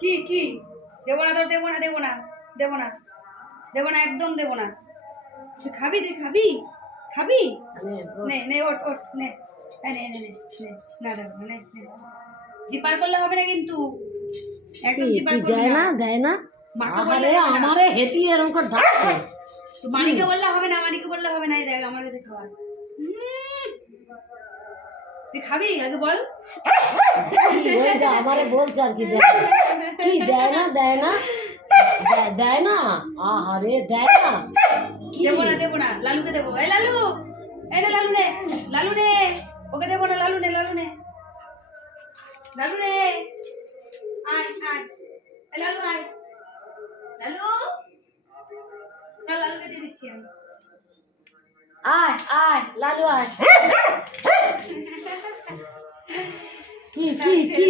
কি কি দেবো না, তোর দেবো না, দেবো না, দেবো না, দেবো না, একদম দেবো না। তুই খাবি, তুই খাবি, খাবি, নে নে, ওঠ ওঠ, নে নে নে নে নে, না দেবো নে নে, জিপার করলে হবে না কিন্তু, একদম জিপার করবি না। দেয় না মাকে বললে আমারে হেতি এরকম করে ডাকছে। মালিকে বললে হবে না, মালিকে বললে হবে না। এই দেখ আমার কাছে খাবার, তুই খাবি আগে বল। আমারে বলছে আর কি কি দেয় না, দেয় না, দেয় না, আহারে দেয় না। দেবো না, দেবো না, লালুকে দেবো। এই লালু, এই না লালু নে, লালু নে, ওকে দেবো না, লালু নে, লালু নে, লালু নে, আয় আয়, এই লালু আয়, লালু, না লালুকে দিয়ে দিচ্ছি আমি। আয় আয় লালু আয়। কি কি কি